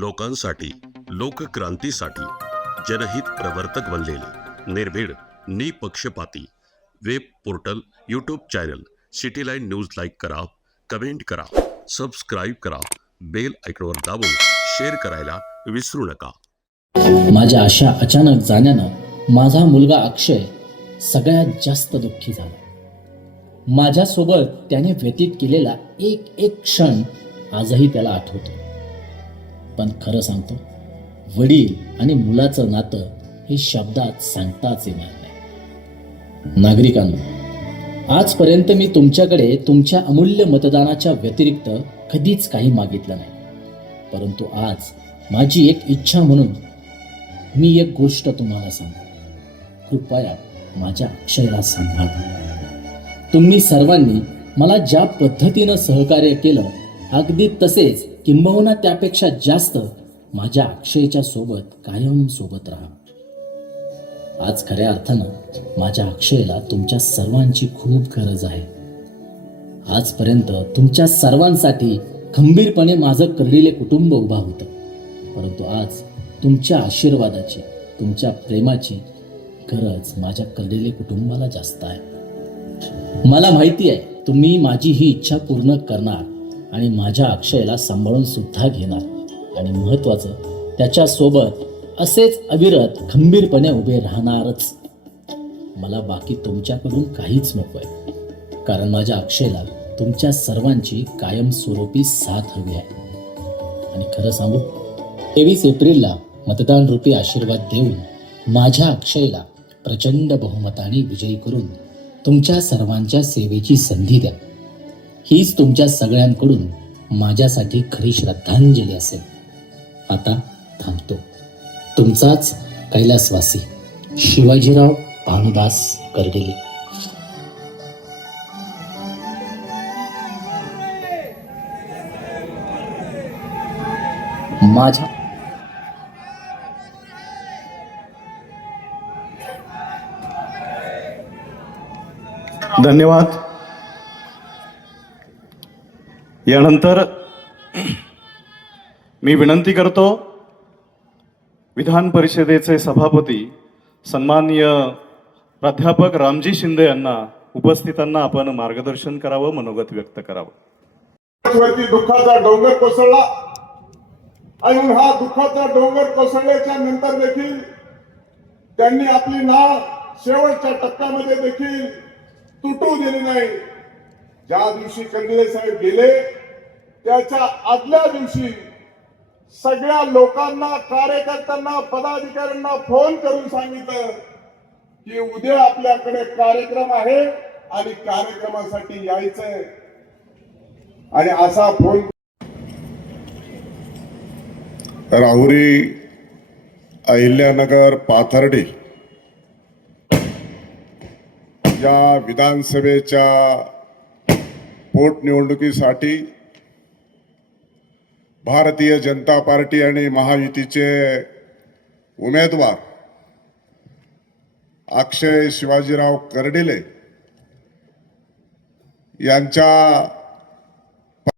लोकांसाठी, लोकक्रांतीसाठी जनहित प्रवर्तक बनलेले निर्भीड, निपक्षपाती web portal, YouTube channel city line news like करा, कमेंट करा, सबस्क्राईब करा, बेल आयकॉनवर दाबून शेअर करायला विसरू नका. माझ्या अशा अचानक जाण्यानं माझा मुलगा अक्षय सगळ्यात जास्त दुःखी झाला. माझ्यासोबत त्याने व्यतीत केलेला एक एक क्षण आजही त्याला आठवतो. पण खरं सांगतो, वडील आणि मुलाचं नातं हे शब्दात सांगताच येणार नाही. नागरिकांनो, आजपर्यंत मी तुमच्याकडे तुमच्या अमूल्य मतदानाच्या व्यतिरिक्त कधीच काही मागितलं नाही. परंतु आज माझी एक इच्छा म्हणून मी एक गोष्ट तुम्हाला सांगतो. कृपया माझ्या अक्षयला सांभाळा. तुम्ही सर्वांनी मला ज्या पद्धतीनं सहकार्य केलं, अगदी तसेच किंबहुना त्यापेक्षा जास्त माझ्या अक्षयच्या सोबत कायम सोबत राहा. आज खऱ्या अर्थानं माझ्या अक्षयला तुमच्या सर्वांची खूप गरज आहे. आजपर्यंत तुमच्या सर्वांसाठी खंबीरपणे माझं करलेले कुटुंब उभा होतं. परंतु आज तुमच्या आशीर्वादाची, तुमच्या प्रेमाची गरज माझ्या करलेले कुटुंबाला जास्त आहे. मला माहिती आहे तुम्ही माझी ही इच्छा पूर्ण करणार आणि माझ्या अक्षयला सांभाळून सुद्धा घेणार आणि महत्त्वाचं, त्याच्यासोबत असेच अविरत खंबीरपणे उभे राहणारच. मला बाकी तुमच्याकडून काहीच नको आहे, कारण माझ्या अक्षयला तुमच्या सर्वांची कायमस्वरूपी साथ हवी आहे. आणि खरं सांगू, 23 एप्रिलला मतदान रूपी आशीर्वाद देऊन माझ्या अक्षयला प्रचंड बहुमताने विजयी करून तुमच्या सर्वांच्या सेवेची संधी द्या. हीच तुमच्या सगळ्यांकडून माझ्यासाठी खरी श्रद्धांजली असेल. आता थांबतो. तुमचाच कैलासवासी शिवाजीराव भानुदास कर्डिले. माझ्या धन्यवाद. यानंतर मी विनंती करतो, विधान परिषदेचे सभापती सन्माननीय प्राध्यापक रामजी शिंदे यांना उपस्थितांना आपण मार्गदर्शन करावं, मनोगत व्यक्त करावं. वरती दुःखाचा डोंगर कोसळला आणि हा दुःखाचा डोंगर कोसळल्याच्या नंतर देखील त्यांनी आपली नाळ शेवटच्या टप्प्यामध्ये देखील तुटू दिली नाही. ज्या दिवशी कर्डिले साहेब गेले त्याच्या आदल्या दिवशी सगळ्या लोकांना, कार्यकर्त्यांना, पदाधिकाऱ्यांना फोन करून सांगितलं की उद्या आपल्याकडे कार्यक्रम आहे आणि कार्यक्रमासाठी यायचंय. आणि असा फोन राहुरी, अहिल्यानगर, पाथर्डी या विधानसभेच्या पोटनिवडणुकीसाठी भारतीय जनता पार्टी आणि महायुतीचे उमेदवार अक्षय शिवाजीराव कर्डिले यांच्या